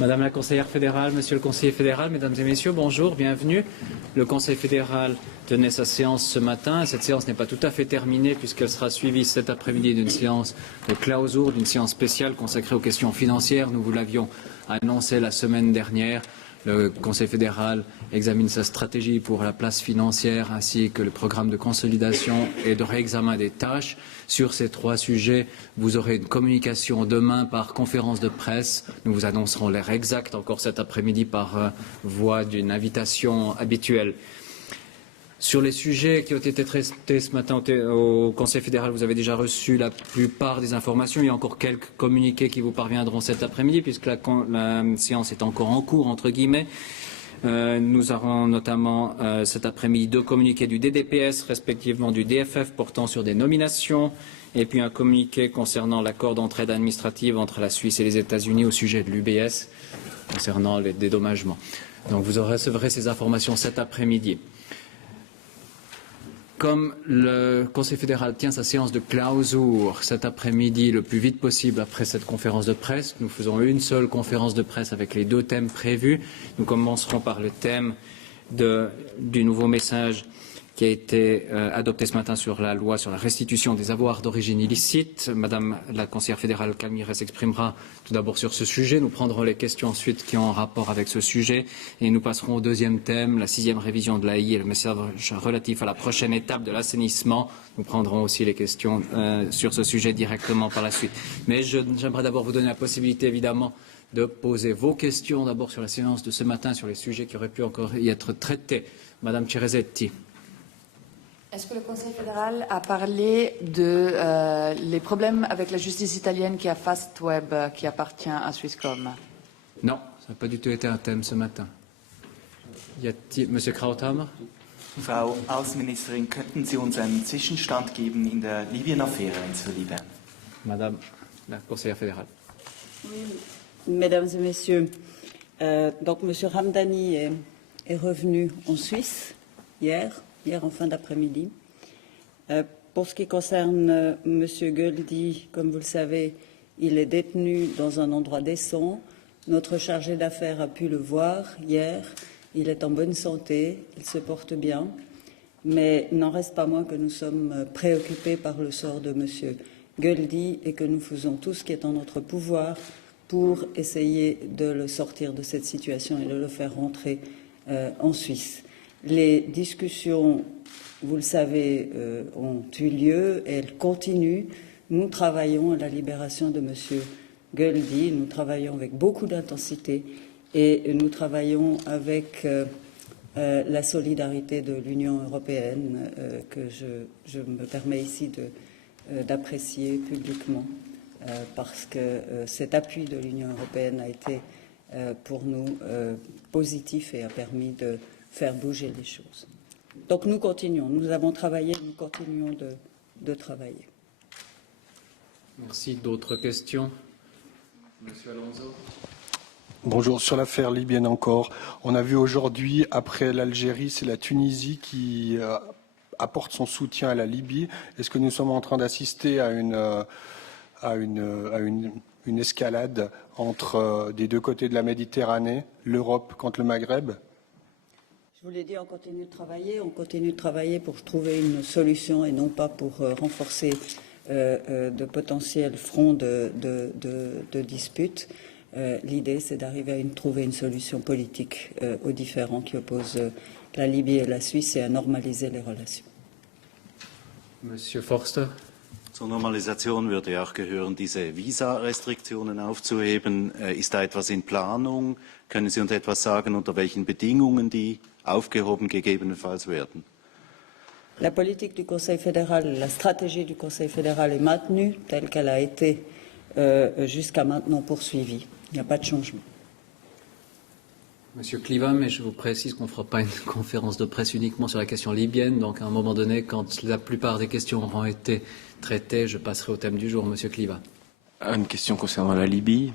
Madame la conseillère fédérale, Monsieur le conseiller fédéral, Mesdames et Messieurs, bonjour, bienvenue. Le Conseil fédéral tenait sa séance ce matin. Cette séance n'est pas tout à fait terminée puisqu'elle sera suivie cet après-midi d'une séance de clausur, d'une séance spéciale consacrée aux questions financières. Nous vous l'avions annoncé la semaine dernière. Le Conseil fédéral examine sa stratégie pour la place financière ainsi que le programme de consolidation et de réexamen des tâches. Sur ces trois sujets, vous aurez une communication demain par conférence de presse. Nous vous annoncerons l'heure exacte encore cet après-midi par voie d'une invitation habituelle. Sur les sujets qui ont été traités ce matin au Conseil fédéral, vous avez déjà reçu la plupart des informations. Il y a encore quelques communiqués qui vous parviendront cet après-midi puisque la séance est encore en cours, entre guillemets. Nous aurons notamment cet après-midi 2 communiqués du DDPS, respectivement du DFF portant sur des nominations, et puis un communiqué concernant l'accord d'entraide administrative entre la Suisse et les États-Unis au sujet de l'UBS, concernant les dédommagements. Donc vous recevrez ces informations cet après-midi. Comme le Conseil fédéral tient sa séance de clausur cet après-midi le plus vite possible après cette conférence de presse, nous faisons une seule conférence de presse avec les 2 thèmes prévus. Nous commencerons par le thème du nouveau message qui a été adopté ce matin sur la loi sur la restitution des avoirs d'origine illicite. Madame la conseillère fédérale Calmires s'exprimera tout d'abord sur ce sujet. Nous prendrons les questions ensuite qui ont un rapport avec ce sujet et nous passerons au deuxième thème, la 6e révision de l'AI et le message relatif à la prochaine étape de l'assainissement. Nous prendrons aussi les questions sur ce sujet directement par la suite. Mais j'aimerais d'abord vous donner la possibilité évidemment de poser vos questions d'abord sur la séance de ce matin, sur les sujets qui auraient pu encore y être traités. Madame Ceresetti. Est-ce que le Conseil fédéral a parlé de les problèmes avec la justice italienne qui a Fastweb, qui appartient à Swisscom? Non, ça n'a pas du tout été un thème ce matin. Monsieur Krauthammer? Frau Außenministerin, könnten Sie uns einen Zwischenstand geben in der Libyen-Affäre, wenn es für Libyen? Madame la conseillère fédérale. Oui, mesdames et messieurs, donc M. Hamdani est revenu en Suisse hier en fin d'après-midi. Pour ce qui concerne M. Göldi, comme vous le savez, il est détenu dans un endroit décent. Notre chargé d'affaires a pu le voir hier. Il est en bonne santé, il se porte bien. Mais il n'en reste pas moins que nous sommes préoccupés par le sort de M. Göldi et que nous faisons tout ce qui est en notre pouvoir pour essayer de le sortir de cette situation et de le faire rentrer en Suisse. Les discussions, vous le savez, ont eu lieu et elles continuent. Nous travaillons à la libération de M. Göldi, nous travaillons avec beaucoup d'intensité et nous travaillons avec la solidarité de l'Union européenne que je me permets ici d'apprécier publiquement parce que cet appui de l'Union européenne a été pour nous positif et a permis de faire bouger les choses. Donc nous continuons, nous avons travaillé, nous continuons de travailler. Merci. D'autres questions? Monsieur Alonso. Bonjour, sur l'affaire libyenne encore. On a vu aujourd'hui, après l'Algérie, c'est la Tunisie qui apporte son soutien à la Libye. Est-ce que nous sommes en train d'assister à une escalade entre des deux côtés de la Méditerranée, l'Europe contre le Maghreb? Je vous l'ai dit, on continue de travailler pour trouver une solution et non pas pour renforcer de potentiels fronts de disputes. L'idée, c'est d'arriver à trouver une solution politique aux différends qui opposent la Libye et la Suisse et à normaliser les relations. Monsieur Forster. Zur Normalisation würde ja auch gehören, diese Visa-Restriktionen aufzuheben. Ist da etwas in Planung? Können Sie uns etwas sagen, unter welchen Bedingungen die aufgehoben gegebenenfalls werden? La politique du Conseil fédéral, la stratégie du Conseil fédéral est maintenue telle qu'elle a été jusqu'à maintenant poursuivie. Il n'y a pas de changement. Monsieur Cliva, mais je vous précise qu'on ne fera pas une conférence de presse uniquement sur la question libyenne. Donc à un moment donné, quand la plupart des questions auront été traitées, je passerai au thème du jour. Monsieur Cliva. Une question concernant la Libye.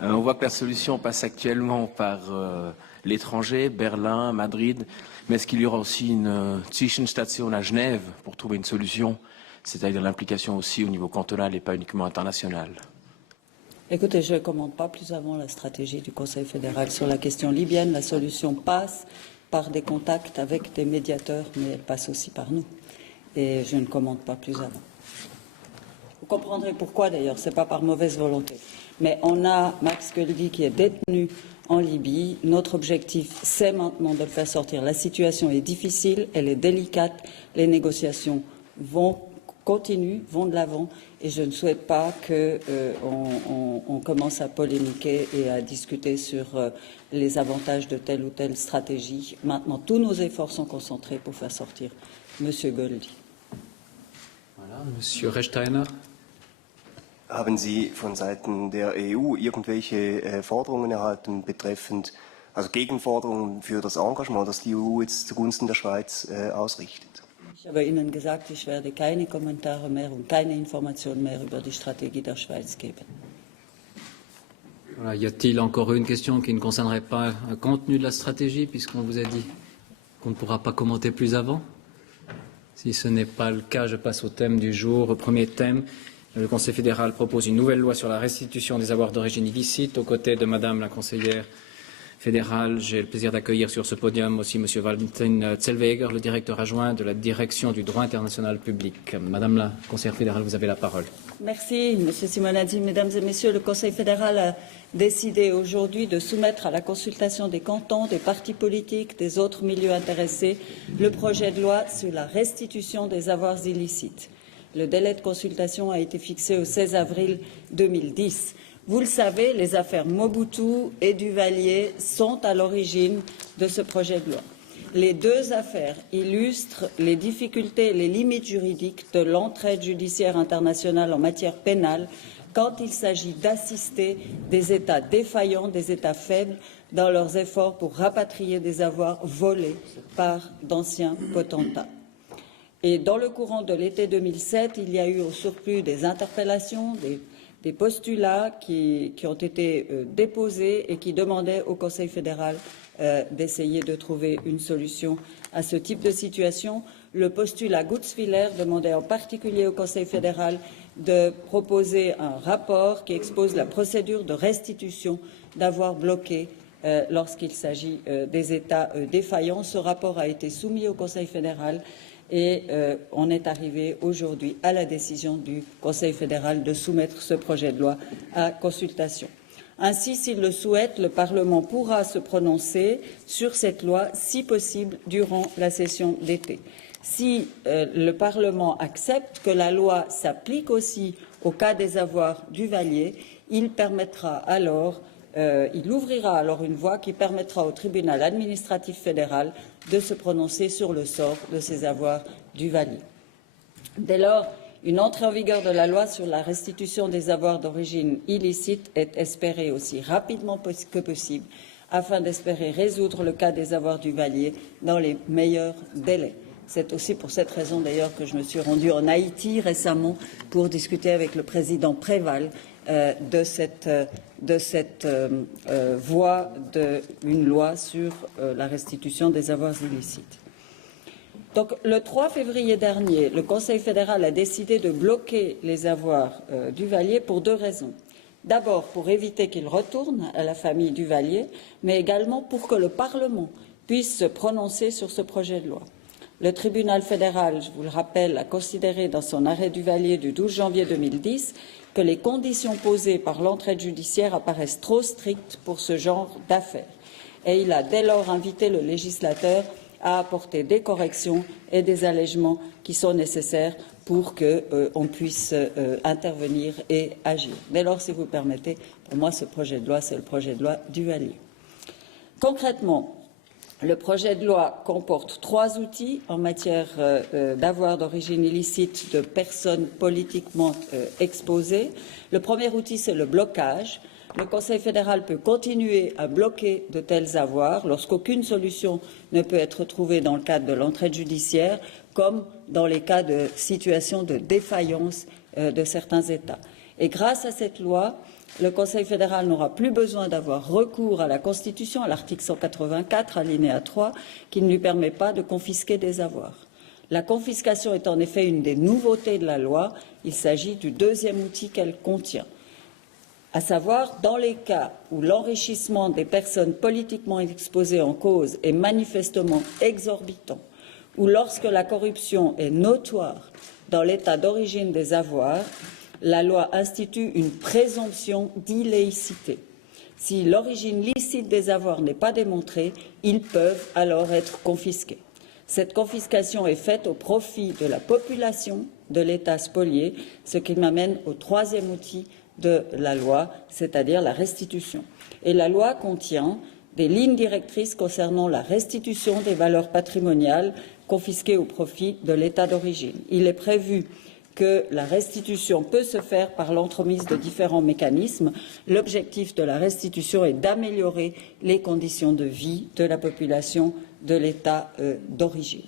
On voit que la solution passe actuellement par l'étranger, Berlin, Madrid. Mais est-ce qu'il y aura aussi une Zwischenstation à Genève pour trouver une solution, c'est-à-dire l'implication aussi au niveau cantonal et pas uniquement international? Écoutez, je ne commente pas plus avant la stratégie du Conseil fédéral sur la question libyenne. La solution passe par des contacts avec des médiateurs, mais elle passe aussi par nous. Et je ne commente pas plus avant. Vous comprendrez pourquoi d'ailleurs, ce n'est pas par mauvaise volonté. Mais on a Max Göldi qui est détenu en Libye. Notre objectif, c'est maintenant de le faire sortir. La situation est difficile, elle est délicate, les négociations continuent, vont de l'avant. Et je ne souhaite pas qu'on commence à polémiquer et à discuter sur les avantages de telle ou telle stratégie. Maintenant, tous nos efforts sont concentrés pour faire sortir M. Göldi. Voilà, Monsieur Rechsteiner. Haben Sie von Seiten der EU irgendwelche Forderungen erhalten betreffend, also Gegenforderungen für das Engagement, das die EU jetzt zugunsten der Schweiz ausrichtet? Ich habe Ihnen gesagt, ich werde keine Kommentare mehr und keine Informationen mehr über die Strategie der Schweiz geben. Voilà, y a-t-il encore une question qui ne concernerait pas un contenu de la stratégie, puisqu'on vous a dit qu'on ne pourra pas commenter plus avant? Si ce n'est pas le cas, je passe au thème du jour. Au premier thème, le Conseil fédéral propose une nouvelle loi sur la restitution des avoirs d'origine illicite. Aux côtés de Madame la conseillère fédérale, j'ai le plaisir d'accueillir sur ce podium aussi Monsieur Valentin Zellweger, le directeur adjoint de la direction du droit international public. Madame la conseillère fédérale, vous avez la parole. Merci, Monsieur Simonazzi. Mesdames et Messieurs, le Conseil fédéral a décidé aujourd'hui de soumettre à la consultation des cantons, des partis politiques, des autres milieux intéressés, le projet de loi sur la restitution des avoirs illicites. Le délai de consultation a été fixé au 16 avril 2010. Vous le savez, les affaires Mobutu et Duvalier sont à l'origine de ce projet de loi. Les deux affaires illustrent les difficultés et les limites juridiques de l'entraide judiciaire internationale en matière pénale quand il s'agit d'assister des États défaillants, des États faibles, dans leurs efforts pour rapatrier des avoirs volés par d'anciens potentats. Et dans le courant de l'été 2007, il y a eu au surplus des interpellations, des postulats qui ont été déposés et qui demandaient au Conseil fédéral d'essayer de trouver une solution à ce type de situation. Le postulat Gutzwiller demandait en particulier au Conseil fédéral de proposer un rapport qui expose la procédure de restitution d'avoirs bloqués lorsqu'il s'agit des États défaillants. Ce rapport a été soumis au Conseil fédéral et on est arrivé aujourd'hui à la décision du Conseil fédéral de soumettre ce projet de loi à consultation. Ainsi, s'il le souhaite, le Parlement pourra se prononcer sur cette loi, si possible, durant la session d'été. Si le Parlement accepte que la loi s'applique aussi au cas des avoirs Duvalier, il ouvrira alors une voie qui permettra au tribunal administratif fédéral de se prononcer sur le sort de ces avoirs Duvalier. Dès lors, une entrée en vigueur de la loi sur la restitution des avoirs d'origine illicite est espérée aussi rapidement que possible, afin d'espérer résoudre le cas des avoirs Duvalier dans les meilleurs délais. C'est aussi pour cette raison d'ailleurs que je me suis rendue en Haïti récemment pour discuter avec le président Préval de cette voie d'une loi sur la restitution des avoirs illicites. Donc, le 3 février dernier, le Conseil fédéral a décidé de bloquer les avoirs Duvalier pour deux raisons. D'abord, pour éviter qu'il retourne à la famille Duvalier, mais également pour que le Parlement puisse se prononcer sur ce projet de loi. Le tribunal fédéral, je vous le rappelle, a considéré dans son arrêt Duvalier du 12 janvier 2010 que les conditions posées par l'entraide judiciaire apparaissent trop strictes pour ce genre d'affaires. Et il a dès lors invité le législateur à apporter des corrections et des allègements qui sont nécessaires pour qu'on puisse intervenir et agir. Dès lors, si vous permettez, pour moi, ce projet de loi, c'est le projet de loi Duvalier. Concrètement, le projet de loi comporte trois outils en matière d'avoirs d'origine illicite de personnes politiquement exposées. Le premier outil, c'est le blocage. Le Conseil fédéral peut continuer à bloquer de tels avoirs lorsqu'aucune solution ne peut être trouvée dans le cadre de l'entraide judiciaire, comme dans les cas de situation de défaillance de certains États. Et grâce à cette loi, le Conseil fédéral n'aura plus besoin d'avoir recours à la Constitution, à l'article 184, alinéa 3, qui ne lui permet pas de confisquer des avoirs. La confiscation est en effet une des nouveautés de la loi. Il s'agit du deuxième outil qu'elle contient. à savoir dans les cas où l'enrichissement des personnes politiquement exposées en cause est manifestement exorbitant, ou lorsque la corruption est notoire dans l'état d'origine des avoirs, la loi institue une présomption d'illécité. Si l'origine licite des avoirs n'est pas démontrée, ils peuvent alors être confisqués. Cette confiscation est faite au profit de la population de l'État spolié, ce qui m'amène au troisième outil de la loi, c'est-à-dire la restitution. Et la loi contient des lignes directrices concernant la restitution des valeurs patrimoniales confisquées au profit de l'État d'origine. Il est prévu que la restitution peut se faire par l'entremise de différents mécanismes. L'objectif de la restitution est d'améliorer les conditions de vie de la population de l'État d'origine.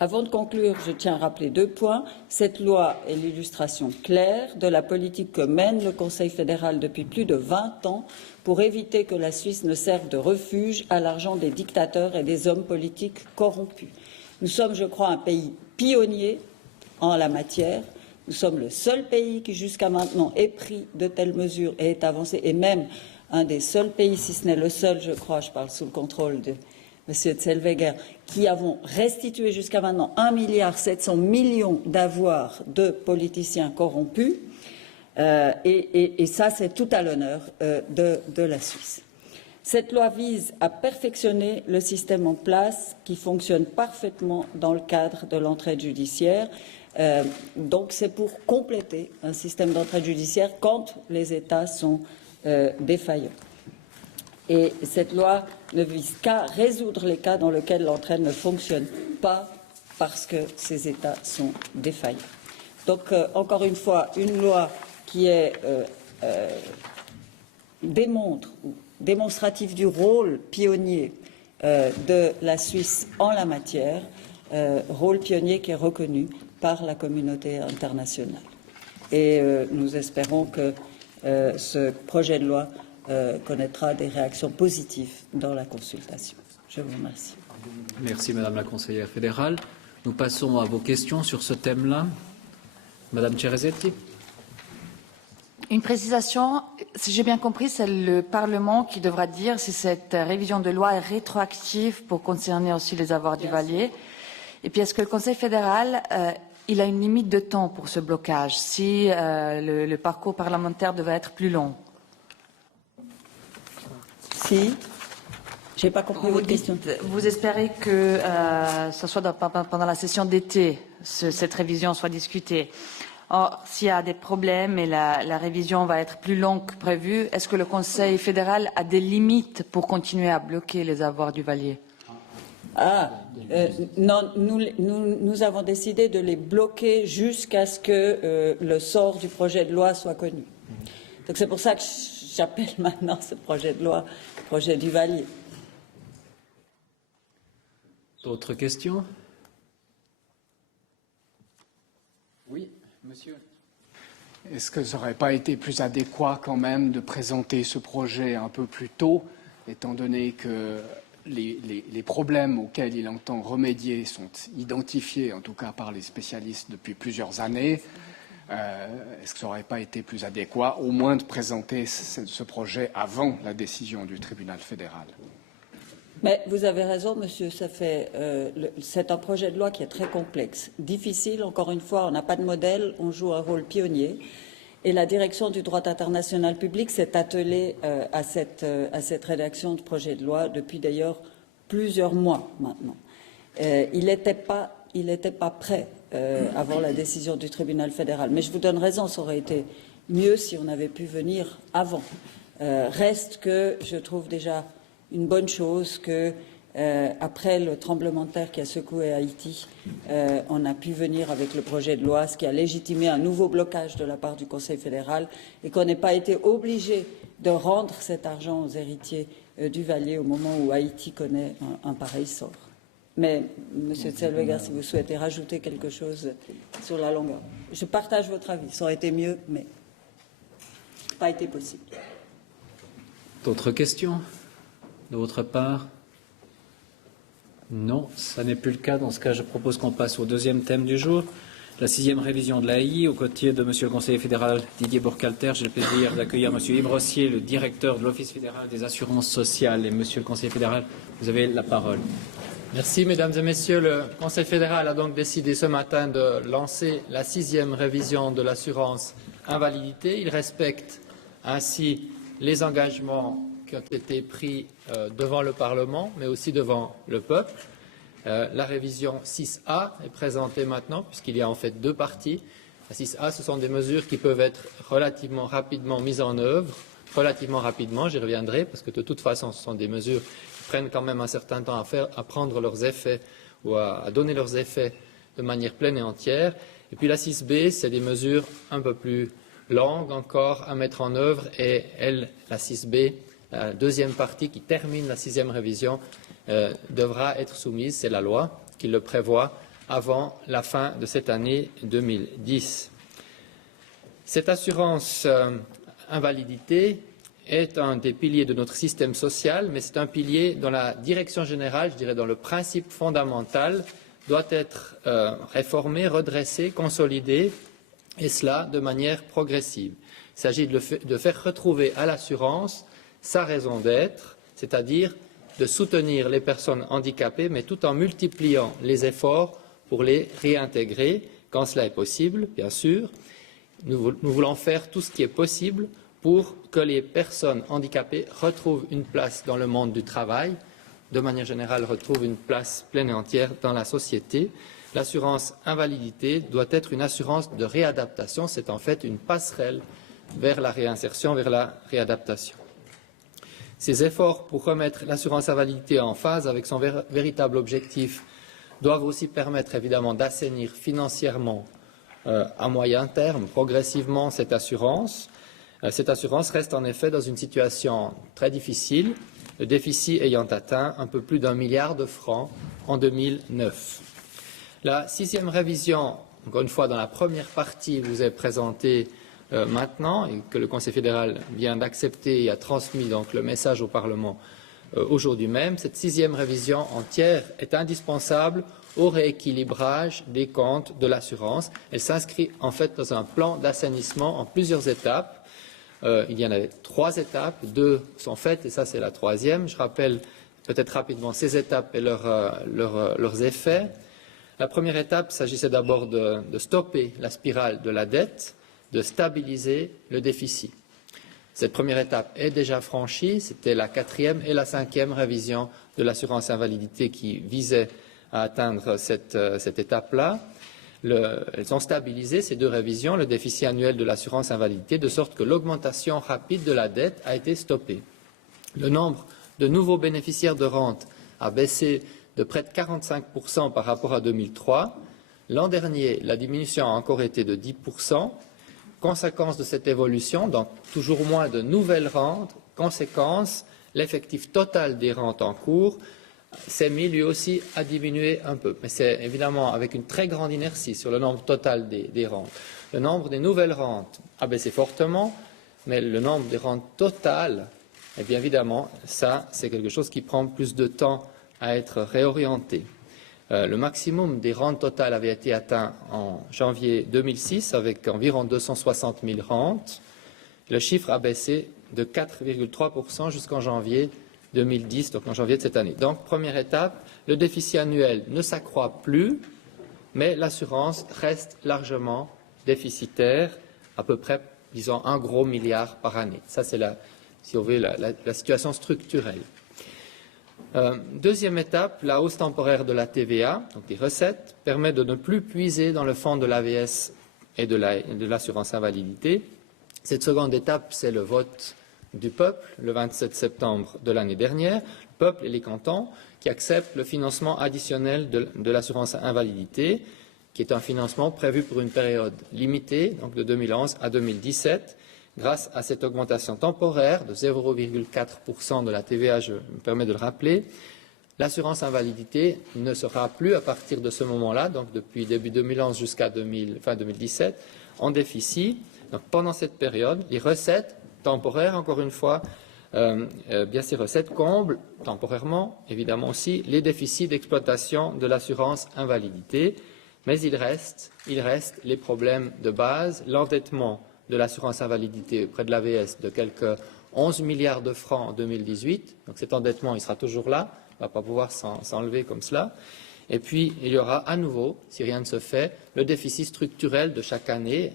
Avant de conclure, je tiens à rappeler 2 points. Cette loi est l'illustration claire de la politique que mène le Conseil fédéral depuis plus de 20 ans pour éviter que la Suisse ne serve de refuge à l'argent des dictateurs et des hommes politiques corrompus. Nous sommes, je crois, un pays pionnier en la matière. Nous sommes le seul pays qui, jusqu'à maintenant, ait pris de telles mesures et est avancé, et même un des seuls pays, si ce n'est le seul, je crois, je parle sous le contrôle de M. Zellweger, qui avons restitué jusqu'à maintenant 1,7 milliard d'avoirs de politiciens corrompus. Et ça, c'est tout à l'honneur de la Suisse. Cette loi vise à perfectionner le système en place qui fonctionne parfaitement dans le cadre de l'entraide judiciaire. Donc, c'est pour compléter un système d'entraide judiciaire quand les États sont défaillants. Et cette loi ne vise qu'à résoudre les cas dans lesquels l'entraide ne fonctionne pas parce que ces États sont défaillants. Donc, encore une fois, une loi qui est démonstrative du rôle pionnier de la Suisse en la matière, rôle pionnier qui est reconnu par la communauté internationale. Et nous espérons que ce projet de loi connaîtra des réactions positives dans la consultation. Je vous remercie. Merci, Madame la conseillère fédérale. Nous passons à vos questions sur ce thème-là. Madame Ceresetti. Une précisation, si j'ai bien compris, c'est le Parlement qui devra dire si cette révision de loi est rétroactive pour concerner aussi les avoirs du Vallier. Et puis, est-ce que le Conseil fédéral, il a une limite de temps pour ce blocage, si le parcours parlementaire devait être plus long? Si. Je n'ai pas compris votre question. Vous espérez que ce soit pendant la session d'été, cette révision soit discutée. Or, s'il y a des problèmes et la révision va être plus longue que prévu, est-ce que le Conseil fédéral a des limites pour continuer à bloquer les avoirs du Vallier? Non, nous avons décidé de les bloquer jusqu'à ce que le sort du projet de loi soit connu. Donc c'est pour ça que j'appelle maintenant ce projet de loi projet du Vallier. D'autres questions? Oui, monsieur. Est-ce que ça n'aurait pas été plus adéquat quand même de présenter ce projet un peu plus tôt, étant donné que les problèmes auxquels il entend remédier sont identifiés, en tout cas par les spécialistes, depuis plusieurs années? Est-ce que ça n'aurait pas été plus adéquat, au moins, de présenter ce projet avant la décision du tribunal fédéral? Mais vous avez raison, monsieur. C'est un projet de loi qui est très complexe, difficile. Encore une fois, on n'a pas de modèle, on joue un rôle pionnier. Et la direction du droit international public s'est attelée à cette rédaction de projet de loi depuis d'ailleurs plusieurs mois maintenant. Il n'était pas prêt avant la décision du tribunal fédéral. Mais je vous donne raison, ça aurait été mieux si on avait pu venir avant. Reste que je trouve déjà une bonne chose que, après le tremblement de terre qui a secoué Haïti, on a pu venir avec le projet de loi, ce qui a légitimé un nouveau blocage de la part du Conseil fédéral et qu'on n'ait pas été obligé de rendre cet argent aux héritiers du Vallier au moment où Haïti connaît un pareil sort. Mais, Monsieur Zellweger, si vous souhaitez rajouter quelque chose sur la longueur, je partage votre avis. Ça aurait été mieux, mais pas été possible. D'autres questions de votre part? Non, ça n'est plus le cas. Dans ce cas, je propose qu'on passe au deuxième thème du jour. la 6e révision de l'AI. Aux côtés de Monsieur le conseiller fédéral Didier Burkhalter, j'ai le plaisir d'accueillir Monsieur Yves Rossier, le directeur de l'Office fédéral des assurances sociales. Et Monsieur le conseiller fédéral, vous avez la parole. Merci, Mesdames et Messieurs. Le Conseil fédéral a donc décidé ce matin de lancer la 6e révision de l'assurance invalidité. Il respecte ainsi les engagements qui ont été pris devant le Parlement, mais aussi devant le peuple. La révision 6A est présentée maintenant, puisqu'il y a en fait deux parties. La 6A, ce sont des mesures qui peuvent être relativement rapidement mises en œuvre. Relativement rapidement, j'y reviendrai, parce que de toute façon, ce sont des mesures qui prennent quand même un certain temps à prendre leurs effets ou à donner leurs effets de manière pleine et entière. Et puis la 6B, c'est des mesures un peu plus longues encore à mettre en œuvre. Et elle, la 6B, la deuxième partie qui termine la 6e révision, devra être soumise, c'est la loi qui le prévoit, avant la fin de cette année 2010. Cette assurance invalidité est un des piliers de notre système social, mais c'est un pilier dans la direction générale, je dirais dans le principe fondamental, doit être réformé, redressé, consolidé, et cela de manière progressive. Il s'agit de faire retrouver à l'assurance sa raison d'être, c'est-à-dire de soutenir les personnes handicapées, mais tout en multipliant les efforts pour les réintégrer, quand cela est possible, bien sûr. Nous voulons faire tout ce qui est possible pour que les personnes handicapées retrouvent une place dans le monde du travail, de manière générale retrouvent une place pleine et entière dans la société. L'assurance invalidité doit être une assurance de réadaptation, c'est en fait une passerelle vers la réinsertion, vers la réadaptation. Ces efforts pour remettre l'assurance invalidité en phase avec son véritable objectif doivent aussi permettre évidemment d'assainir financièrement à moyen terme, progressivement, cette assurance. Cette assurance reste en effet dans une situation très difficile, le déficit ayant atteint un peu plus d'1 milliard de francs en 2009. La 6e révision, encore une fois dans la première partie, vous est présentée maintenant et que le Conseil fédéral vient d'accepter et a transmis donc le message au Parlement aujourd'hui même. Cette 6e révision entière est indispensable au rééquilibrage des comptes de l'assurance. Elle s'inscrit en fait dans un plan d'assainissement en plusieurs étapes. Il y en avait 3 étapes, 2 sont faites et ça c'est la 3e. Je rappelle peut-être rapidement ces étapes et leurs effets. La première étape s'agissait d'abord de stopper la spirale de la dette, de stabiliser le déficit. Cette première étape est déjà franchie, c'était la 4e et la 5e révision de l'assurance invalidité qui visaient à atteindre cette étape-là. Elles ont stabilisé, ces 2 révisions, le déficit annuel de l'assurance invalidité, de sorte que l'augmentation rapide de la dette a été stoppée. Le nombre de nouveaux bénéficiaires de rente a baissé de près de 45% par rapport à 2003. L'an dernier, la diminution a encore été de 10%. Conséquence de cette évolution, donc toujours moins de nouvelles rentes. Conséquence, l'effectif total des rentes en cours s'est mis lui aussi à diminuer un peu. Mais c'est évidemment avec une très grande inertie sur le nombre total des rentes. Le nombre des nouvelles rentes a baissé fortement, mais le nombre des rentes totales, eh bien évidemment, ça c'est quelque chose qui prend plus de temps à être réorienté. Le maximum des rentes totales avait été atteint en janvier 2006 avec environ 260 000 rentes. Le chiffre a baissé de 4,3% jusqu'en janvier 2010, donc en janvier de cette année. Donc, première étape, le déficit annuel ne s'accroît plus, mais l'assurance reste largement déficitaire, à peu près, disons, 1 gros milliard par année. Ça, c'est si vous voulez, la situation structurelle. Deuxième étape, la hausse temporaire de la TVA, donc des recettes, permet de ne plus puiser dans le fonds de l'AVS et de l'assurance invalidité. Cette seconde étape, c'est le vote du peuple, le 27 septembre de l'année dernière, le peuple et les cantons qui acceptent le financement additionnel de l'assurance invalidité, qui est un financement prévu pour une période limitée, donc de 2011 à 2017, grâce à cette augmentation temporaire de 0,4% de la TVA, je me permets de le rappeler. L'assurance invalidité ne sera plus, à partir de ce moment-là, donc depuis début 2011 jusqu'à fin 2017, en déficit. Donc, pendant cette période, les recettes temporaires, encore une fois, bien ces recettes comblent temporairement, évidemment aussi, les déficits d'exploitation de l'assurance invalidité. Mais il reste les problèmes de base, l'endettement de l'assurance invalidité auprès de l'AVS de quelques 11 milliards de francs en 2018. Donc cet endettement, il sera toujours là, il ne va pas pouvoir s'enlever comme cela. Et puis, il y aura à nouveau, si rien ne se fait, le déficit structurel de chaque année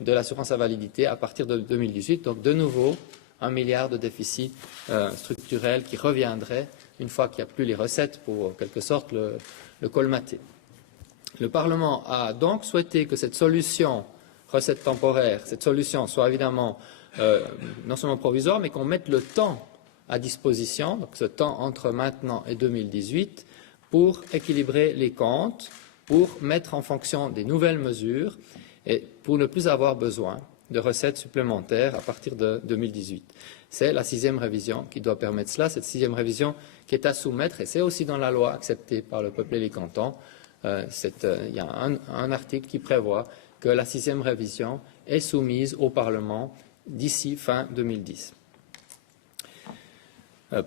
de l'assurance invalidité à partir de 2018. Donc, de nouveau, 1 milliard de déficit structurel qui reviendrait une fois qu'il n'y a plus les recettes pour, en quelque sorte, le colmater. Le Parlement a donc souhaité que cette solution, recette temporaire, cette solution soit évidemment non seulement provisoire, mais qu'on mette le temps à disposition, donc ce temps entre maintenant et 2018, pour équilibrer les comptes, pour mettre en fonction des nouvelles mesures et pour ne plus avoir besoin de recettes supplémentaires à partir de 2018. C'est la 6e révision qui doit permettre cela, cette 6e révision qui est à soumettre, et c'est aussi dans la loi acceptée par le peuple et les cantons. Il y a un article qui prévoit que la 6e révision est soumise au Parlement d'ici fin 2010.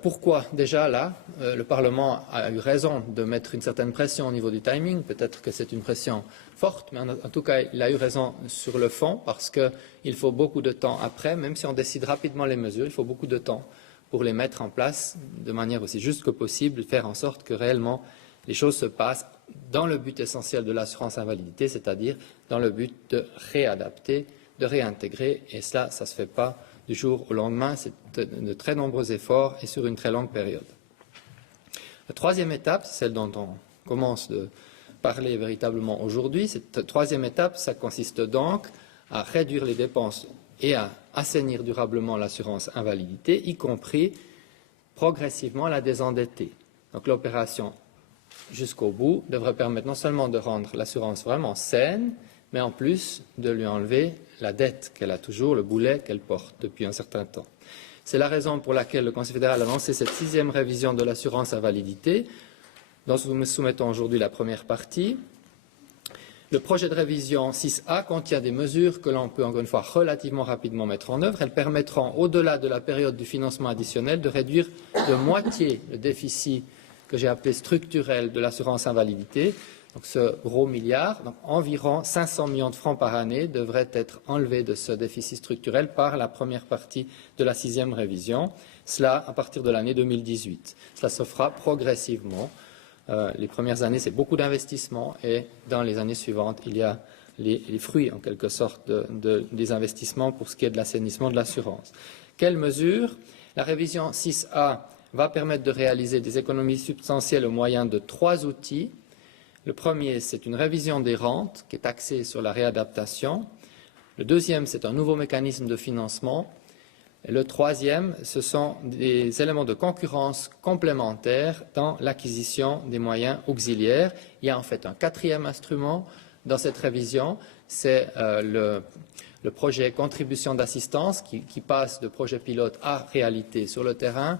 Pourquoi déjà là, le Parlement a eu raison de mettre une certaine pression au niveau du timing, peut-être que c'est une pression forte, mais en tout cas il a eu raison sur le fond parce qu'il faut beaucoup de temps après, même si on décide rapidement les mesures, il faut beaucoup de temps pour les mettre en place de manière aussi juste que possible, faire en sorte que réellement les choses se passent dans le but essentiel de l'assurance invalidité, c'est-à-dire dans le but de réadapter, de réintégrer, et cela, ça ne se fait pas du jour au lendemain, c'est de très nombreux efforts et sur une très longue période. La 3e étape, c'est celle dont on commence de parler véritablement aujourd'hui. Cette 3e étape, ça consiste donc à réduire les dépenses et à assainir durablement l'assurance invalidité, y compris progressivement la désendetter. Donc l'opération jusqu'au bout devrait permettre non seulement de rendre l'assurance vraiment saine, mais en plus de lui enlever la dette qu'elle a toujours, le boulet qu'elle porte depuis un certain temps. C'est la raison pour laquelle le Conseil fédéral a lancé cette 6e révision de l'assurance invalidité, dont nous soumettons aujourd'hui la première partie. Le projet de révision 6A contient des mesures que l'on peut encore une fois relativement rapidement mettre en œuvre. Elles permettront, au-delà de la période du financement additionnel, de réduire de moitié le déficit que j'ai appelé structurel de l'assurance invalidité. Donc ce gros milliard, donc environ 500 millions de francs par année, devraient être enlevés de ce déficit structurel par la première partie de la 6e révision, cela à partir de l'année 2018. Cela se fera progressivement. Les premières années, c'est beaucoup d'investissements et dans les années suivantes, il y a les fruits en quelque sorte des investissements pour ce qui est de l'assainissement de l'assurance. Quelles mesures? La révision 6A va permettre de réaliser des économies substantielles au moyen de 3 outils. Le premier, c'est une révision des rentes qui est axée sur la réadaptation. Le deuxième, c'est un nouveau mécanisme de financement. Et le troisième, ce sont des éléments de concurrence complémentaires dans l'acquisition des moyens auxiliaires. Il y a en fait un 4e instrument dans cette révision, c'est le projet contribution d'assistance qui passe de projet pilote à réalité sur le terrain.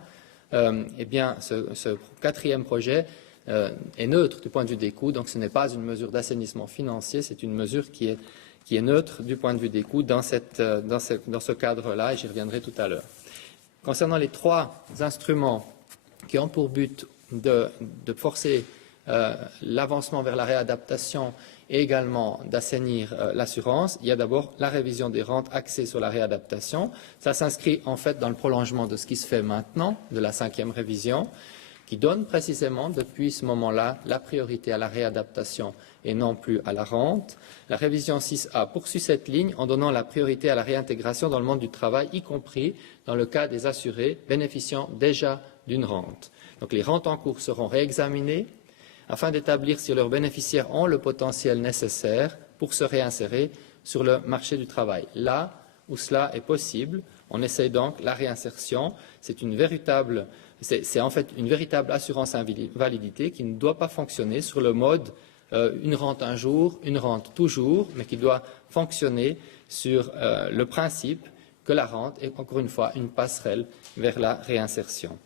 Eh bien, ce 4e projet est neutre du point de vue des coûts, donc ce n'est pas une mesure d'assainissement financier, c'est une mesure qui est neutre du point de vue des coûts dans ce cadre-là, et j'y reviendrai tout à l'heure. Concernant les 3 instruments qui ont pour but de forcer l'avancement vers la réadaptation et également d'assainir l'assurance, il y a d'abord la révision des rentes axée sur la réadaptation. Ça s'inscrit en fait dans le prolongement de ce qui se fait maintenant, de la 5e révision, qui donne précisément depuis ce moment-là la priorité à la réadaptation et non plus à la rente. La révision 6A poursuit cette ligne en donnant la priorité à la réintégration dans le monde du travail, y compris dans le cas des assurés bénéficiant déjà d'une rente. Donc les rentes en cours seront réexaminées afin d'établir si leurs bénéficiaires ont le potentiel nécessaire pour se réinsérer sur le marché du travail. Là où cela est possible, on essaye donc la réinsertion. C'est en fait une véritable assurance invalidité qui ne doit pas fonctionner sur le mode une rente un jour, une rente toujours, mais qui doit fonctionner sur le principe que la rente est encore une fois une passerelle vers la réinsertion.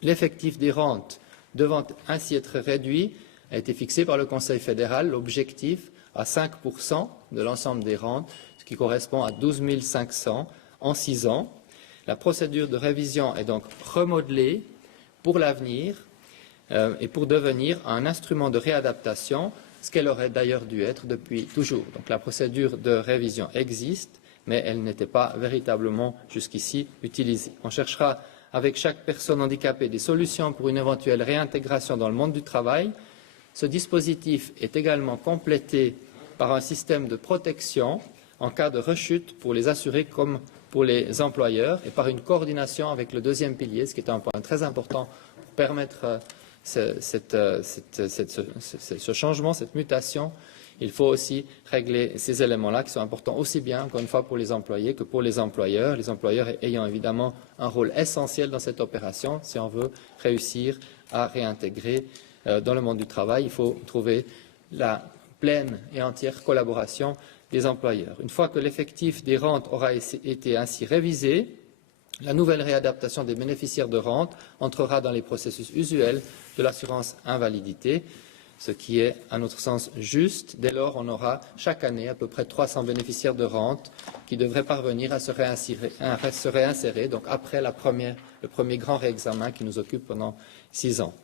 L'effectif des rentes devant ainsi être réduit a été fixé par le Conseil fédéral, l'objectif à 5% de l'ensemble des rentes, ce qui correspond à 12 500 en 6 ans. La procédure de révision est donc remodelée pour l'avenir et pour devenir un instrument de réadaptation ce qu'elle aurait d'ailleurs dû être depuis toujours. Donc la procédure de révision existe, mais elle n'était pas véritablement jusqu'ici utilisée. On cherchera avec chaque personne handicapée des solutions pour une éventuelle réintégration dans le monde du travail. Ce dispositif est également complété par un système de protection en cas de rechute pour les assurés comme pour les employeurs et par une coordination avec le deuxième pilier, ce qui est un point très important pour permettre ce changement, cette mutation. Il faut aussi régler ces éléments-là qui sont importants aussi bien, encore une fois, pour les employés que pour les employeurs ayant évidemment un rôle essentiel dans cette opération. Si on veut réussir à réintégrer dans le monde du travail, il faut trouver la pleine et entière collaboration des employeurs. Une fois que l'effectif des rentes aura été ainsi révisé, la nouvelle réadaptation des bénéficiaires de rente entrera dans les processus usuels de l'assurance invalidité, ce qui est, à notre sens, juste. Dès lors, on aura chaque année à peu près 300 bénéficiaires de rente qui devraient parvenir à se réinsérer donc après le premier grand réexamen qui nous occupe pendant 6 ans.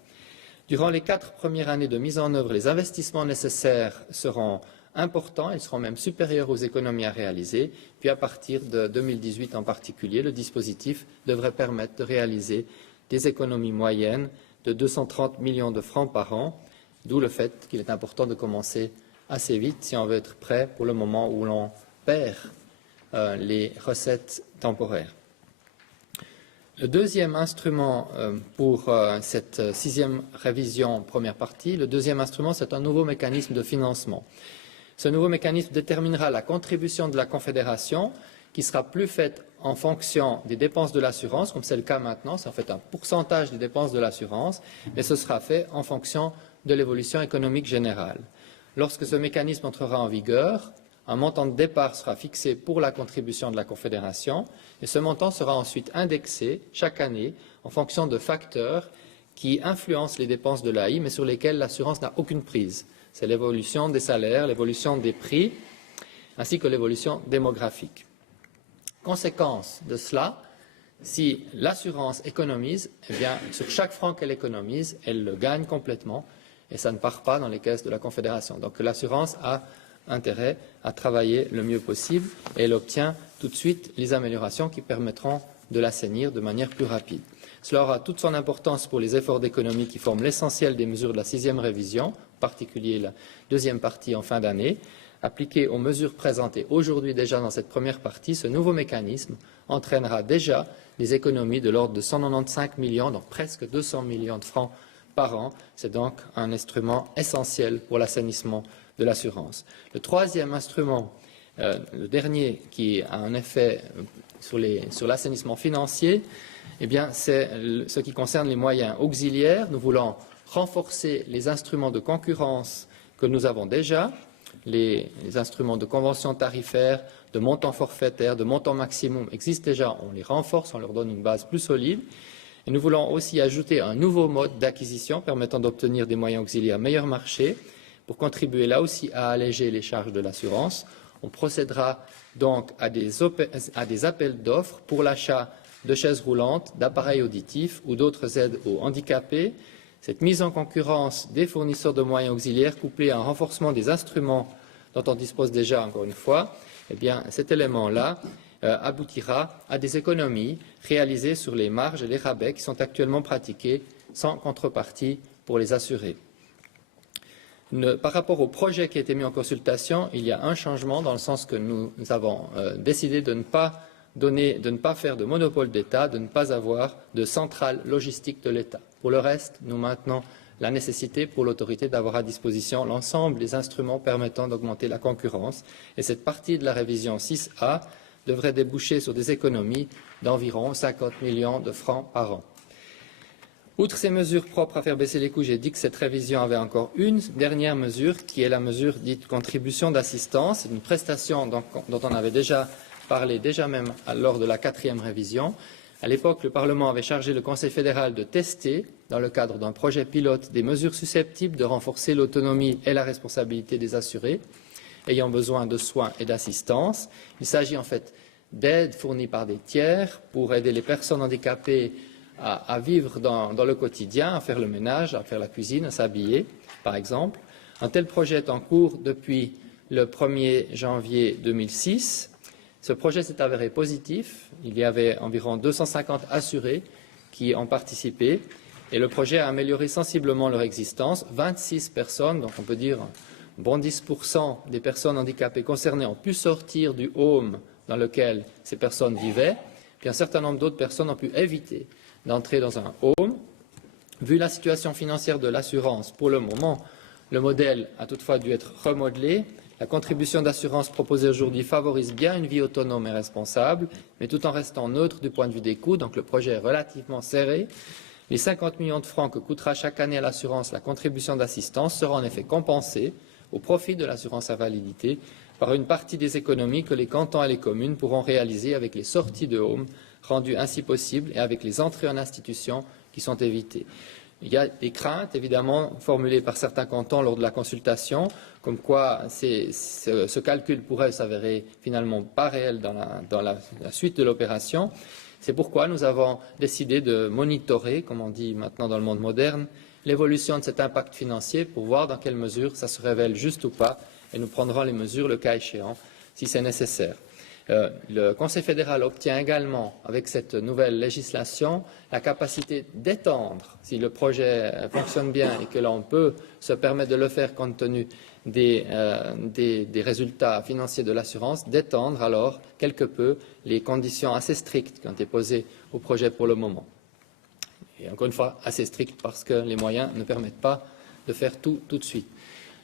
Durant les 4 premières années de mise en œuvre, les investissements nécessaires seront importants, ils seront même supérieurs aux économies à réaliser. Puis à partir de 2018 en particulier, le dispositif devrait permettre de réaliser des économies moyennes de 230 millions de francs par an, d'où le fait qu'il est important de commencer assez vite si on veut être prêt pour le moment où l'on perd les recettes temporaires. Le deuxième instrument pour cette 6e révision première partie, le deuxième instrument, c'est un nouveau mécanisme de financement. Ce nouveau mécanisme déterminera la contribution de la Confédération qui sera plus faite en fonction des dépenses de l'assurance, comme c'est le cas maintenant, c'est en fait un pourcentage des dépenses de l'assurance, mais ce sera fait en fonction de l'évolution économique générale. Lorsque ce mécanisme entrera en vigueur, un montant de départ sera fixé pour la contribution de la Confédération et ce montant sera ensuite indexé chaque année en fonction de facteurs qui influencent les dépenses de l'AI, mais sur lesquels l'assurance n'a aucune prise. C'est l'évolution des salaires, l'évolution des prix, ainsi que l'évolution démographique. Conséquence de cela, si l'assurance économise, eh bien, sur chaque franc qu'elle économise, elle le gagne complètement et ça ne part pas dans les caisses de la Confédération. Donc l'assurance a intérêt à travailler le mieux possible et elle obtient tout de suite les améliorations qui permettront de l'assainir de manière plus rapide. Cela aura toute son importance pour les efforts d'économie qui forment l'essentiel des mesures de la 6e révision, en particulier la 2e partie en fin d'année. Appliqué aux mesures présentées aujourd'hui déjà dans cette première partie, ce nouveau mécanisme entraînera déjà des économies de l'ordre de 195 millions, donc presque 200 millions de francs par an. C'est donc un instrument essentiel pour l'assainissement de l'assurance. Le troisième instrument, le dernier, qui a un effet sur l'assainissement financier, eh bien, c'est ce qui concerne les moyens auxiliaires. Nous voulons renforcer les instruments de concurrence que nous avons déjà, les instruments de convention tarifaire, de montant forfaitaire, de montant maximum existent déjà, on les renforce, on leur donne une base plus solide. Et nous voulons aussi ajouter un nouveau mode d'acquisition permettant d'obtenir des moyens auxiliaires meilleur marché pour contribuer là aussi à alléger les charges de l'assurance. On procédera donc à des appels d'offres pour l'achat de chaises roulantes, d'appareils auditifs ou d'autres aides aux handicapés. Cette mise en concurrence des fournisseurs de moyens auxiliaires couplée à un renforcement des instruments dont on dispose déjà, encore une fois, eh bien, cet élément-là aboutira à des économies réalisées sur les marges et les rabais qui sont actuellement pratiqués sans contrepartie pour les assurés. Par rapport au projet qui a été mis en consultation, il y a un changement dans le sens que nous avons décidé de ne pas faire de monopole d'État, de ne pas avoir de centrale logistique de l'État. Pour le reste, nous maintenons la nécessité pour l'autorité d'avoir à disposition l'ensemble des instruments permettant d'augmenter la concurrence. Et cette partie de la révision 6A devrait déboucher sur des économies d'environ 50 millions de francs par an. Outre ces mesures propres à faire baisser les coûts, j'ai dit que cette révision avait encore une dernière mesure, qui est la mesure dite contribution d'assistance, une prestation dont on avait déjà parlé, déjà même lors de la 4e révision. À l'époque, le Parlement avait chargé le Conseil fédéral de tester, dans le cadre d'un projet pilote, des mesures susceptibles de renforcer l'autonomie et la responsabilité des assurés ayant besoin de soins et d'assistance. Il s'agit en fait d'aides fournies par des tiers pour aider les personnes handicapées à vivre dans le quotidien, à faire le ménage, à faire la cuisine, à s'habiller, par exemple, Un tel projet est en cours depuis le 1er janvier 2006. Ce projet s'est avéré positif. Il y avait environ 250 assurés qui ont participé et le projet a amélioré sensiblement leur existence. 26 personnes, donc on peut dire bon 10% des personnes handicapées concernées ont pu sortir du home dans lequel ces personnes vivaient, puis un certain nombre d'autres personnes ont pu éviter d'entrer dans un home. Vu la situation financière de l'assurance, pour le moment, le modèle a toutefois dû être remodelé. La contribution d'assurance proposée aujourd'hui favorise bien une vie autonome et responsable, mais tout en restant neutre du point de vue des coûts, donc le projet est relativement serré. Les 50 millions de francs que coûtera chaque année à l'assurance la contribution d'assistance seront en effet compensés au profit de l'assurance invalidité par une partie des économies que les cantons et les communes pourront réaliser avec les sorties de home rendues ainsi possibles et avec les entrées en institution qui sont évitées. Il y a des craintes, évidemment, formulées par certains cantons lors de la consultation, comme quoi ce calcul pourrait s'avérer finalement pas réel dans la suite de l'opération. C'est pourquoi nous avons décidé de monitorer, comme on dit maintenant dans le monde moderne, l'évolution de cet impact financier pour voir dans quelle mesure ça se révèle juste ou pas, et nous prendrons les mesures le cas échéant si c'est nécessaire. Le Conseil fédéral obtient également, avec cette nouvelle législation, la capacité d'étendre, si le projet fonctionne bien et que l'on peut se permettre de le faire compte tenu des résultats financiers de l'assurance, d'étendre alors quelque peu les conditions assez strictes qui ont été posées au projet pour le moment. Et encore une fois, assez strictes parce que les moyens ne permettent pas de faire tout de suite.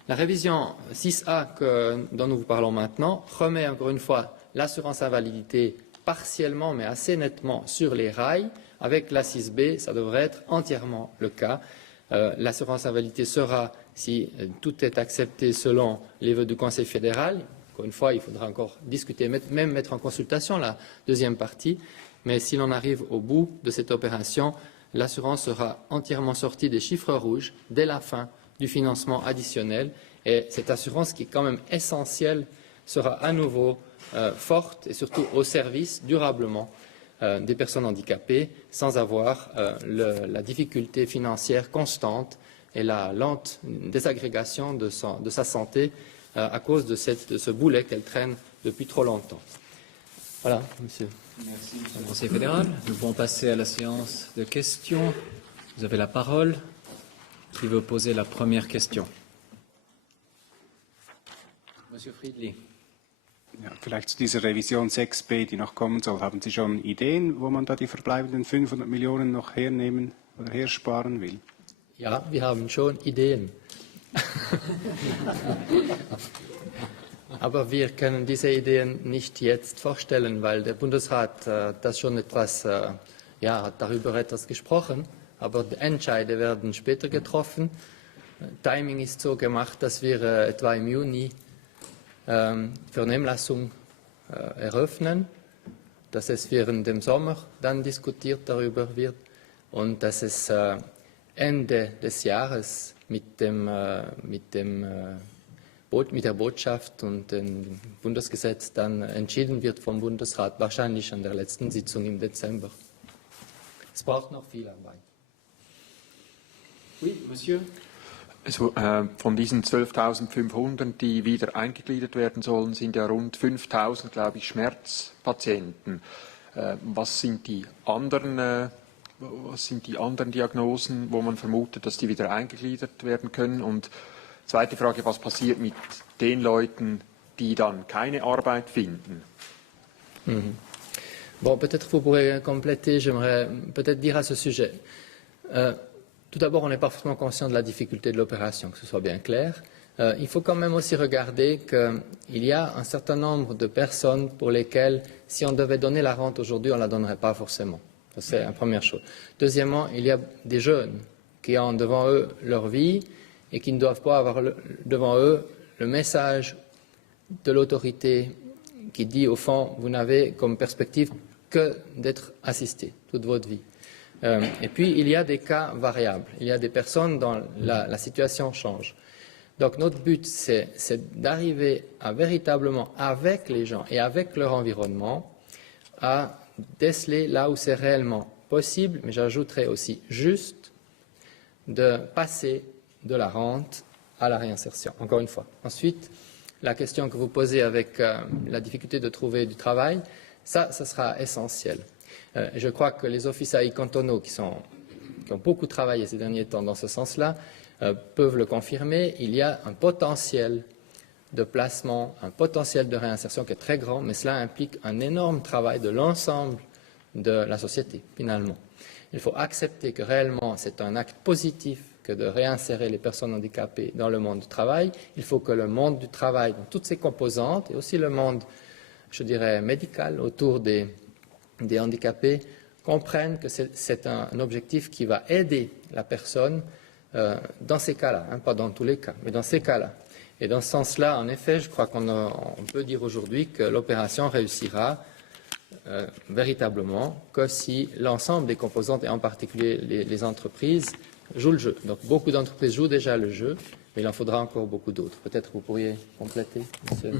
La révision 6A dont nous vous parlons maintenant remet encore une fois l'assurance invalidité partiellement mais assez nettement sur les rails. Avec la 6B, ça devrait être entièrement le cas. L'assurance invalidité sera, si tout est accepté selon les vœux du Conseil fédéral, encore une fois, il faudra encore discuter, même mettre en consultation la deuxième partie, mais si l'on arrive au bout de cette opération, l'assurance sera entièrement sortie des chiffres rouges dès la fin du financement additionnel et cette assurance qui est quand même essentielle sera à nouveau forte et surtout au service durablement des personnes handicapées sans avoir la difficulté financière constante et la lente désagrégation de sa santé à cause de ce boulet qu'elle traîne depuis trop longtemps. Voilà, monsieur. Merci, monsieur le Conseil fédéral. Nous pouvons passer à la séance de questions. Vous avez la parole. Qui veut poser la première question? Monsieur Friedli. Ja, vielleicht zu dieser Revision 6b, die noch kommen soll. Haben Sie schon Ideen, wo man da die verbleibenden 500 Millionen noch hernehmen oder hersparen will? Ja, wir haben schon Ideen. Aber wir können diese Ideen nicht jetzt vorstellen, weil der Bundesrat das schon etwas, hat darüber etwas gesprochen. Aber die Entscheide werden später getroffen. Timing ist so gemacht, dass wir etwa im Juni Vernehmlassung eröffnen, dass es während dem Sommer dann diskutiert darüber wird und dass es Ende des Jahres mit der Botschaft und dem Bundesgesetz dann entschieden wird vom Bundesrat, wahrscheinlich an der letzten Sitzung im Dezember. Es braucht noch viel Arbeit. Oui, Monsieur. Also, von diesen 12.500, die wieder eingegliedert werden sollen, sind ja rund 5.000, glaube ich, Schmerzpatienten. Was sind die anderen Diagnosen, wo man vermutet, dass die wieder eingegliedert werden können? Und zweite Frage, was passiert mit den Leuten, die dann keine Arbeit finden? Bon, peut-être vous pourrez compléter, j'aimerais peut-être dire à ce sujet. Tout d'abord, on est parfaitement conscient de la difficulté de l'opération, que ce soit bien clair. Il faut quand même aussi regarder qu'il y a un certain nombre de personnes pour lesquelles, si on devait donner la rente aujourd'hui, on ne la donnerait pas forcément. C'est la première chose. Deuxièmement, il y a des jeunes qui ont devant eux leur vie et qui ne doivent pas avoir devant eux le message de l'autorité qui dit, au fond, vous n'avez comme perspective que d'être assisté toute votre vie. Et puis, il y a des cas variables. Il y a des personnes dont la situation change. Donc, notre but, c'est d'arriver à véritablement, avec les gens et avec leur environnement, à déceler là où c'est réellement possible, mais j'ajouterais aussi juste, de passer de la rente à la réinsertion, encore une fois. Ensuite, la question que vous posez avec la difficulté de trouver du travail, ça sera essentiel. Je crois que les officiers cantonaux qui ont beaucoup travaillé ces derniers temps dans ce sens-là peuvent le confirmer. Il y a un potentiel de placement, un potentiel de réinsertion qui est très grand, mais cela implique un énorme travail de l'ensemble de la société, finalement. Il faut accepter que réellement c'est un acte positif que de réinsérer les personnes handicapées dans le monde du travail. Il faut que le monde du travail, dans toutes ses composantes, et aussi le monde, je dirais, médical autour des handicapés, comprennent que c'est un objectif qui va aider la personne dans ces cas-là, pas dans tous les cas, mais dans ces cas-là. Et dans ce sens-là, en effet, je crois qu'on peut dire aujourd'hui que l'opération réussira véritablement que si l'ensemble des composantes, et en particulier les entreprises, jouent le jeu. Donc beaucoup d'entreprises jouent déjà le jeu, mais il en faudra encore beaucoup d'autres. Peut-être vous pourriez compléter, Monsieur.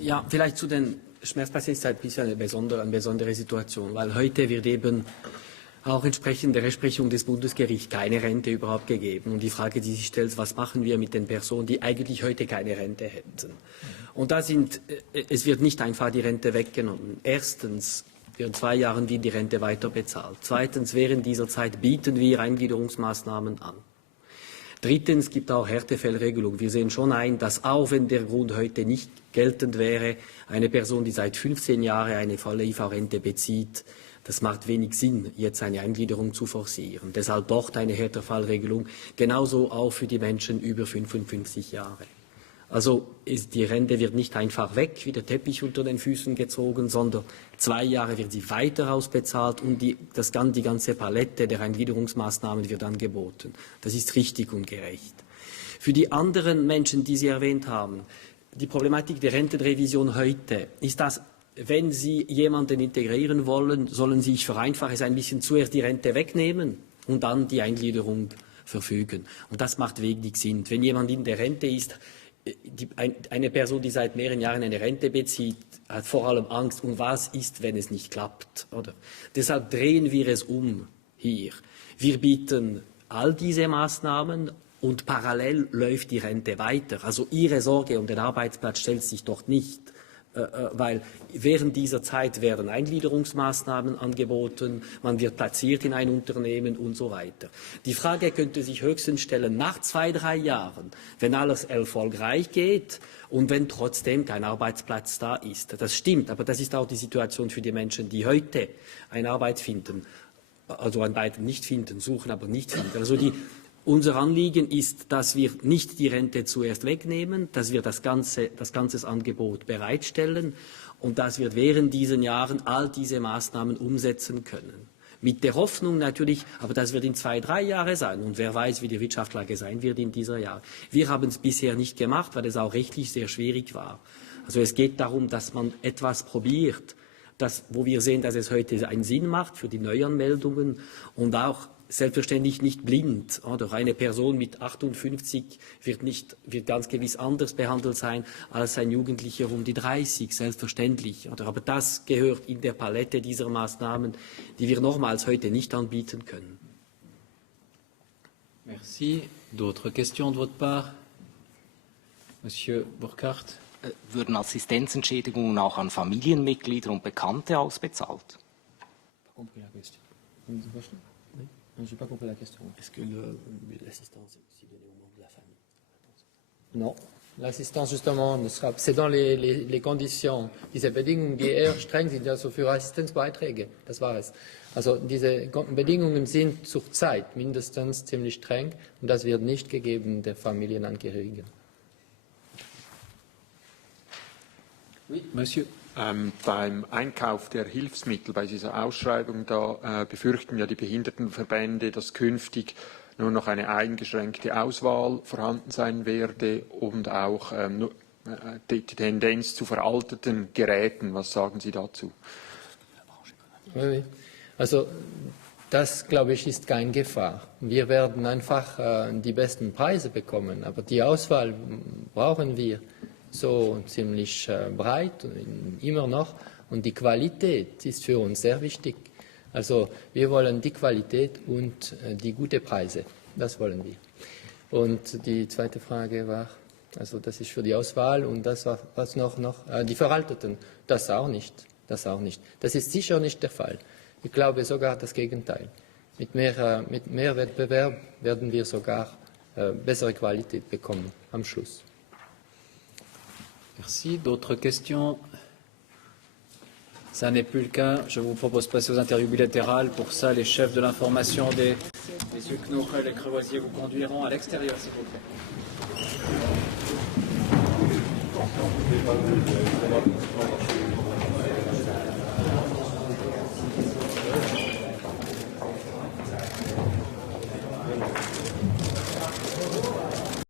Ja, vielleicht zu den Schmerzpatienten ist ein bisschen eine besondere Situation, weil heute wird eben auch entsprechend der Rechtsprechung des Bundesgerichts keine Rente überhaupt gegeben. Und die Frage, die sich stellt, was machen wir mit den Personen, die eigentlich heute keine Rente hätten? Und es wird nicht einfach die Rente weggenommen. Erstens, in 2 Jahren wird die Rente weiter bezahlt. Zweitens, während dieser Zeit bieten wir Eingliederungsmaßnahmen an. Drittens gibt auch Härtefallregelung. Wir sehen schon ein, dass auch wenn der Grund heute nicht geltend wäre, eine Person, die seit 15 Jahren eine volle IV-Rente bezieht, das macht wenig Sinn, jetzt eine Eingliederung zu forcieren. Deshalb dort eine Härtefallregelung, genauso auch für die Menschen über 55 Jahre. Also die Rente wird nicht einfach weg, wie der Teppich unter den Füßen gezogen, sondern 2 Jahre wird sie weiter ausbezahlt und die ganze Palette der Eingliederungsmaßnahmen wird angeboten. Das ist richtig und gerecht. Für die anderen Menschen, die Sie erwähnt haben, die Problematik der Rentenrevision heute ist das, wenn Sie jemanden integrieren wollen, sollen Sie, ich vereinfache es ein bisschen, zuerst die Rente wegnehmen und dann die Eingliederung verfügen. Und das macht wenig Sinn. Wenn jemand in der Rente ist, eine Person, die seit mehreren Jahren eine Rente bezieht, hat vor allem Angst, und was ist, wenn es nicht klappt? Oder? Deshalb drehen wir es um hier. Wir bieten all diese Maßnahmen und parallel läuft die Rente weiter. Also Ihre Sorge um den Arbeitsplatz stellt sich doch nicht, weil während dieser Zeit werden Eingliederungsmaßnahmen angeboten, man wird platziert in ein Unternehmen und so weiter. Die Frage könnte sich höchstens stellen, nach 2, 3 Jahren, wenn alles erfolgreich geht und wenn trotzdem kein Arbeitsplatz da ist. Das stimmt, aber das ist auch die Situation für die Menschen, die heute eine Arbeit finden, also an beiden nicht finden, suchen, aber nicht finden. Also unser Anliegen ist, dass wir nicht die Rente zuerst wegnehmen, dass wir das ganze Angebot bereitstellen und dass wir während diesen Jahren all diese Maßnahmen umsetzen können. Mit der Hoffnung natürlich, aber das wird in 2, 3 Jahren sein und wer weiß, wie die Wirtschaftslage sein wird in dieser Jahr. Wir haben es bisher nicht gemacht, weil es auch rechtlich sehr schwierig war. Also es geht darum, dass man etwas probiert, wo wir sehen, dass es heute einen Sinn macht für die Neuanmeldungen und auch selbstverständlich nicht blind. Oder eine Person mit 58 wird ganz gewiss anders behandelt sein als ein Jugendlicher um die 30, selbstverständlich. Oder? Aber das gehört in der Palette dieser Maßnahmen, die wir nochmals heute nicht anbieten können. Merci. D'autres questions de votre part? Monsieur Burkhardt. Würden Assistenzentschädigungen auch an Familienmitglieder und Bekannte ausbezahlt? Je n'ai pas compris la question. Est-ce que l'assistance est aussi donnée aux membres de la famille? Non. L'assistance, justement, c'est dans les Conditions. Diese Bedingungen, die eher streng sind, also für Assistenzbeiträge. Das war es. Also diese Bedingungen sind zurzeit mindestens ziemlich streng und das wird nicht gegeben der Familienangehörigen. Oui, Monsieur. Beim Einkauf der Hilfsmittel, bei dieser Ausschreibung, da befürchten ja die Behindertenverbände, dass künftig nur noch eine eingeschränkte Auswahl vorhanden sein werde und auch die Tendenz zu veralteten Geräten. Was sagen Sie dazu? Oui. Also das, glaube ich, ist keine Gefahr. Wir werden einfach die besten Preise bekommen, aber die Auswahl brauchen wir so ziemlich breit, immer noch. Und die Qualität ist für uns sehr wichtig. Also wir wollen die Qualität und die guten Preise. Das wollen wir. Und die zweite Frage war, also das ist für die Auswahl und das war was noch die Veralteten, das auch nicht. Das ist sicher nicht der Fall. Ich glaube sogar das Gegenteil. Mit mehr Wettbewerb werden wir sogar bessere Qualität bekommen am Schluss. Merci. D'autres questions? Ça n'est plus le cas. Je vous propose de passer aux interviews bilatérales. Pour ça, les chefs de l'information des messieurs Knochel et Crevoisier vous conduiront à l'extérieur, s'il vous plaît.